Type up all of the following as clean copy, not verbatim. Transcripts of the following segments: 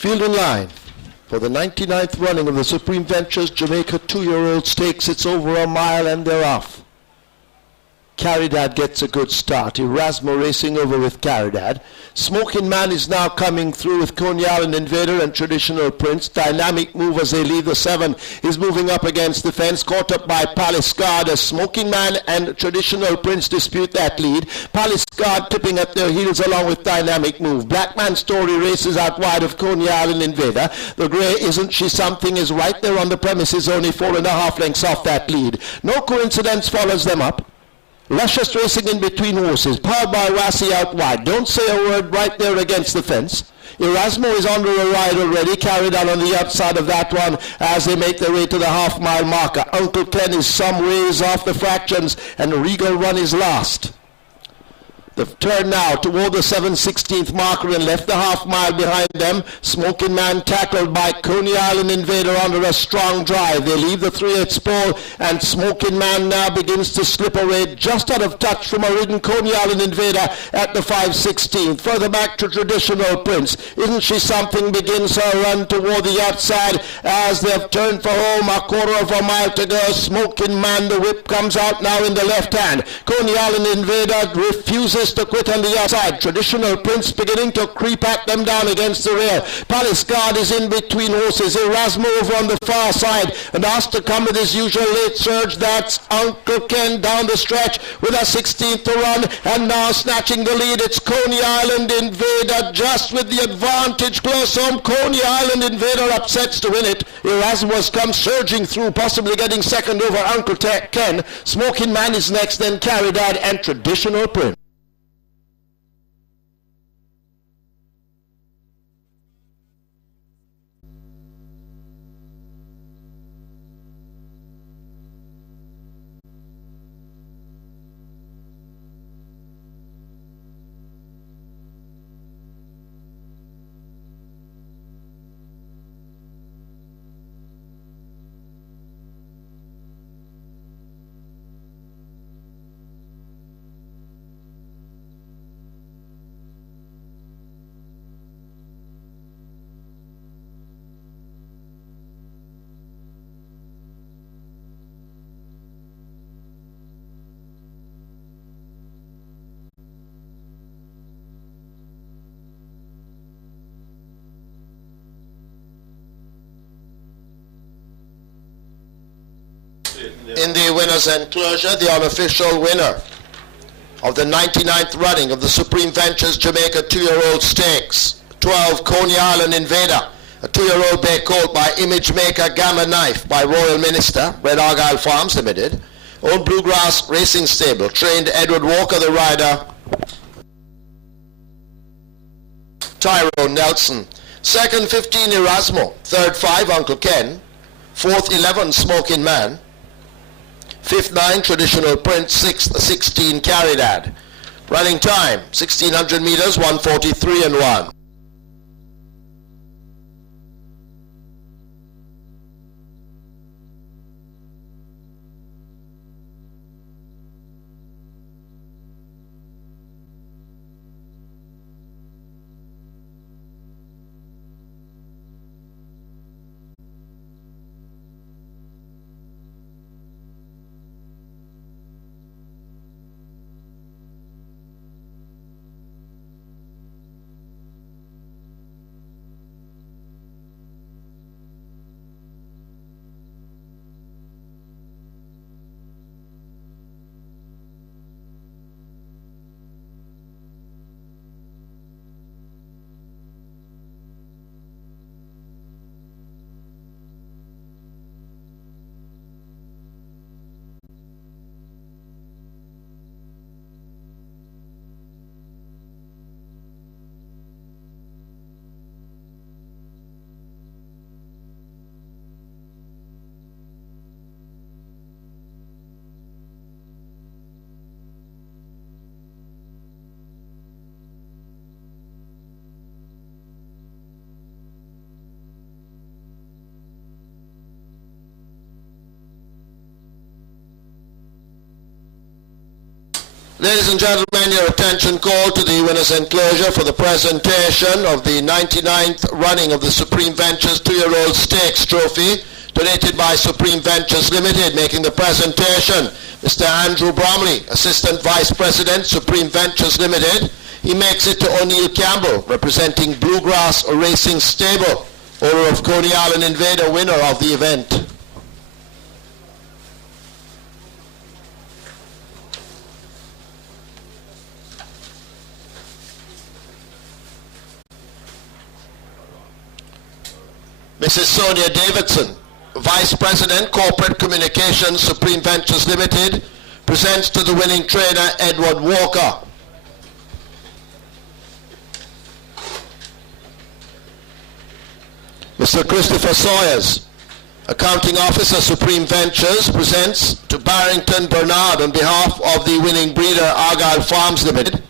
Field in line for the 99th running of the Supreme Ventures Jamaica 2-year-old stakes. It's over a mile and they're off. Caridad gets a good start. Erasmo racing over with Caridad. Smoking Man is now coming through with Coney Island Invader and Traditional Prince. Dynamic Move as they leave the 7 is moving up against the fence, caught up by Palace Guard as Smoking Man and Traditional Prince dispute that lead. Palace Guard tipping at their heels along with Dynamic Move. Black Man Story races out wide of Coney Island Invader. The grey Isn't She Something is right there on the premises, only 4.5 lengths off that lead. No Coincidence follows them up. Luscious racing in between horses, powered by Wassy out wide. Don't Say a Word right there against the fence. Erasmo is under a ride already, carried on the outside of that one as they make their way to the half-mile marker. Uncle Ken is some ways off the fractions, and Regal Run is last. The turn now toward the 7/16th marker and left the half mile behind them. Smoking Man tackled by Coney Island Invader under a strong drive. They leave the 3/8 pole and Smoking Man now begins to slip away just out of touch from a ridden Coney Island Invader at the 5/16th. Further back to Traditional Prince. Isn't She Something begins her run toward the outside as they've turned for home. A quarter of a mile to go. Smoking Man, the whip comes out now in the left hand. Coney Island Invader refuses to quit on the outside. Traditional Prince beginning to creep at them down against the rear. Palace Guard is in between horses. Erasmo over on the far side and asked to come with his usual late surge. That's Uncle Ken down the stretch with a 16th to run, and now snatching the lead. It's Coney Island Invader just with the advantage close home. Coney Island Invader upsets to win it. Erasmo has come surging through, possibly getting second over Uncle Ken. Smoking Man is next, then Caridad and Traditional Prince. In the winner's enclosure, the unofficial winner of the 99th running of the Supreme Ventures Jamaica 2-year-old stakes, 12 Coney Island Invader, a 2-year-old bay colt by Image Maker Gamma Knife by Royal Minister, Red Argyle Farms Limited, Old Bluegrass Racing Stable, trained Edward Walker the rider, Tyrone Nelson, second 15 Erasmo, third 5 Uncle Ken, fourth 11 Smoking Man, fifth 9 Traditional Prince, sixth 16 Caridad. Running time 1600 meters, 1:43 and 1. Ladies and gentlemen, gentlemen, your attention called to the winner's enclosure for the presentation of the 99th running of the Supreme Ventures 2-year-old Stakes Trophy, donated by Supreme Ventures Limited. Making the presentation, Mr. Andrew Bromley, Assistant Vice President, Supreme Ventures Limited. He makes it to O'Neill Campbell, representing Bluegrass Racing Stable, owner of Coney Island Invader, winner of the event. Mrs. Sonia Davidson, Vice President, Corporate Communications, Supreme Ventures Limited, presents to the winning trainer, Edward Walker. Mr. Christopher Sawyers, Accounting Officer, Supreme Ventures, presents to Barrington Bernard on behalf of the winning breeder, Argyle Farms Limited.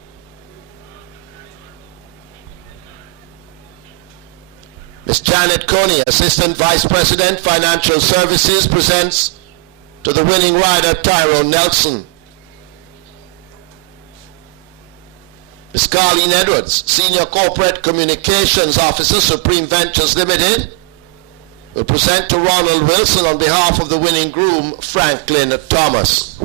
Ms. Janet Coney, Assistant Vice President, Financial Services, presents to the winning rider, Tyrone Nelson. Ms. Carleen Edwards, Senior Corporate Communications Officer, Supreme Ventures Limited, will present to Ronald Wilson on behalf of the winning groom, Franklin Thomas.